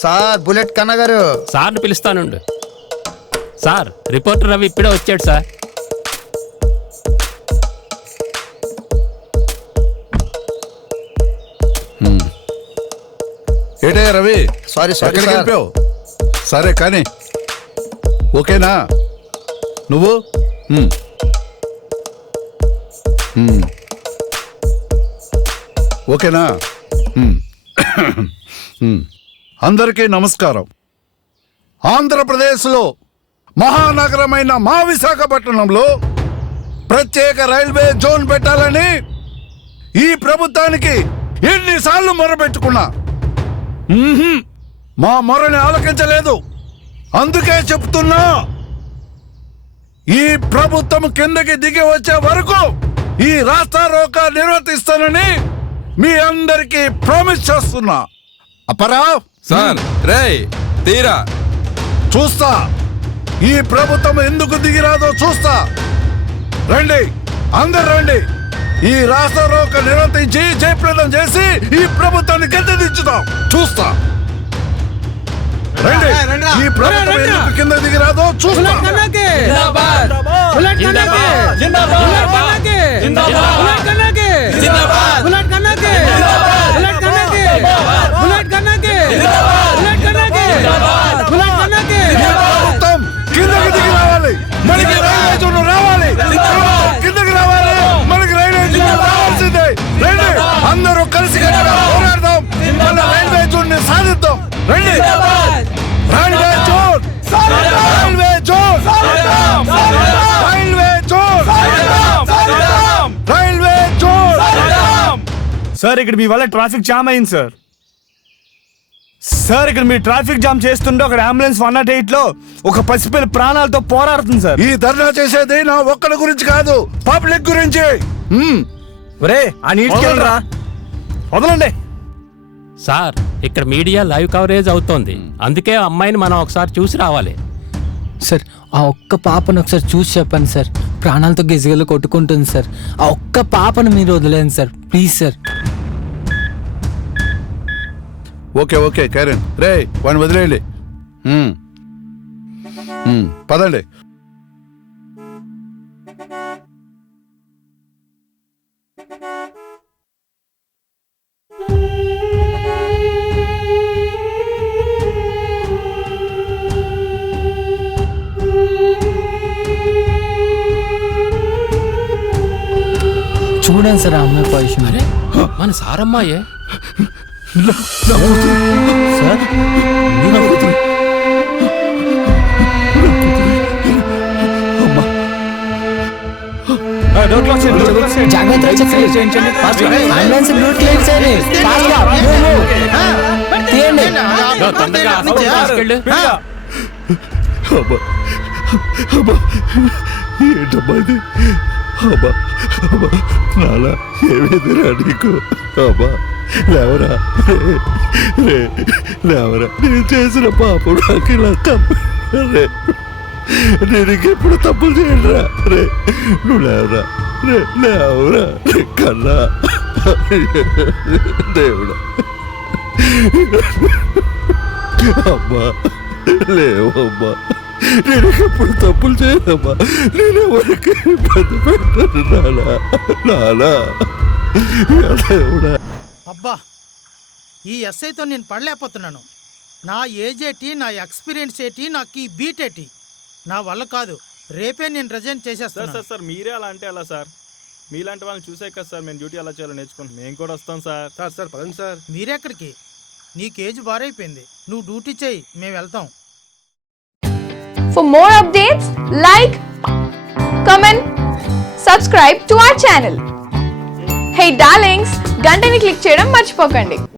Sir bullet కన్న గారు. సార్ని పిలుస్తానుండు. సార్ రిపోర్టర్ రవి ఇప్పుడే వచ్చాడు సార్. ఏటే రవి, సారీ ఎక్కడికి వెళ్ళిపోయావు? సరే కానీ ఓకేనా నువ్వు? ఓకేనా? అందరికీ నమస్కారం. ఆంధ్రప్రదేశ్లో మహానగరమైన మా విశాఖపట్నంలో ప్రత్యేక రైల్వే జోన్ పెట్టాలని ఈ ప్రభుత్వానికి ఎన్నిసార్లు మొరపెట్టుకున్నా మా మొరని ఆలకించలేదు. అందుకే చెప్తున్నా, ఈ ప్రభుత్వం కిందకి దిగి వచ్చే వరకు ఈ రాస్తా రోకా నిర్వర్తిస్తానని మీ అందరికీ ప్రామిస్ చేస్తున్నా. అపరా సార్ రేయ్ తీరా చూస్తా, ఈ ప్రభుత్వం ఎందుకు దిగిరాదో చూస్తా. రండి, అందరు రండి. ఈ రాష్ట్ర రోక నిర్వర్తించి జయప్రదం చేసి ఈ ప్రభుత్వాన్ని గద్దెదించుదాం. చూస్తా, రండి. ఈ ప్రభుత్వం ఎందుకు కింద దిగిరాదో చూస్తా. ప్రభుత్వం కిందకి దిగి రావాలి, మనకి రైల్వే జోన్ రావాలి. కిందకి రావాలి, మనకి రైల్వే జోన్ రావాల్సిందే. రండి, అందరూ కలిసి పోరాడదాం, మన రైల్వే జోన్ ని సాధిద్దాం. రండి, railway zone, railway zone, railway zone, railway zone. Sir ఇక్కడ మీ వల్ల ట్రాఫిక్ జామ్ అయింది సార్. సార్ ఇక్కడ మీరు ట్రాఫిక్ జామ్ చేస్తుంటే ఒక అంబులెన్స్ 108 లో ఒక పసిపిల్ల ప్రాణాలతో పోరాడుతుంది సార్. ఈ ధర్నా చేసేది నా ఒక్కడి గురించి కాదు, పబ్లిక్ గురించి. వదలండి సార్ ఇక్కడ మీడియా లైవ్ కవరేజ్ అవుతోంది, అందుకే అమ్మాయిని మనం ఒకసారి చూసి రావాలి. సార్ ఆ ఒక్క పాపను ఒకసారి చూసి చెప్పండి సార్. ప్రాణాలతో గిజగలు కొట్టుకుంటుంది సార్. ఆ ఒక్క పాపను మీరు వదిలేండి sir, please sir. Okay okay Karan, రే వాడిని వదిలేయండి. పదండి. చూడండి సార్ ఆ అమ్మాయి పొజిషన్. అరే మన సారమ్మాయే సార్. జాగ్రత్త తీయండి. తొందరగా హాస్పిటల్ తీసుకెళ్ళు. ఏంటమ్మా ఇది? అమ్మా అమ్మా నాలా ఏమేదిరా నీకు? అమ్మా లేవరా, రే లేవరా. నేను చేసిన పాపం నాకు ఇలా రే. నేను ఇంకెప్పుడు తప్పులు చేయరా. రే నువ్వు లేవరా, రే లేవరా. రే కన్నా దేవుడా, అమ్మా లేవమ్మా. నేను ఎప్పుడు తప్పులు చేయనమ్మా. నేను ఎవరికి ఇబ్బంది పెట్టాను నానా, నానా దేవుడా. అబ్బా ఈ ఎస్ఐతో నేను పడలేకపోతున్నాను. నా ఏజ్ ఏంటి, నా ఎక్స్పీరియన్స్ ఏంటి, నాకు ఈ బీట్ ఏంటి, నా వల్ల కాదు. రేపే నేను రిజైన్ చేసేస్తాను. సార్ సార్ మీరే అలా అంటే అలా సార్. మీలాంటి వాళ్ళని చూసే కదా సార్ మేము డ్యూటీ అలా చేయాలని నేర్చుకుంటాం. మేము కూడా వస్తాం సార్. సార్ సార్ పదండి సార్. మీరెక్కడికి? నీకు ఏజ్ బారైపోయింది, నువ్వు డ్యూటీ చేయి, మేము వెళ్తాం. For more updates, like, comment, subscribe to our channel. Hey darlings, గంటని click చేయడం మర్చిపోకండి.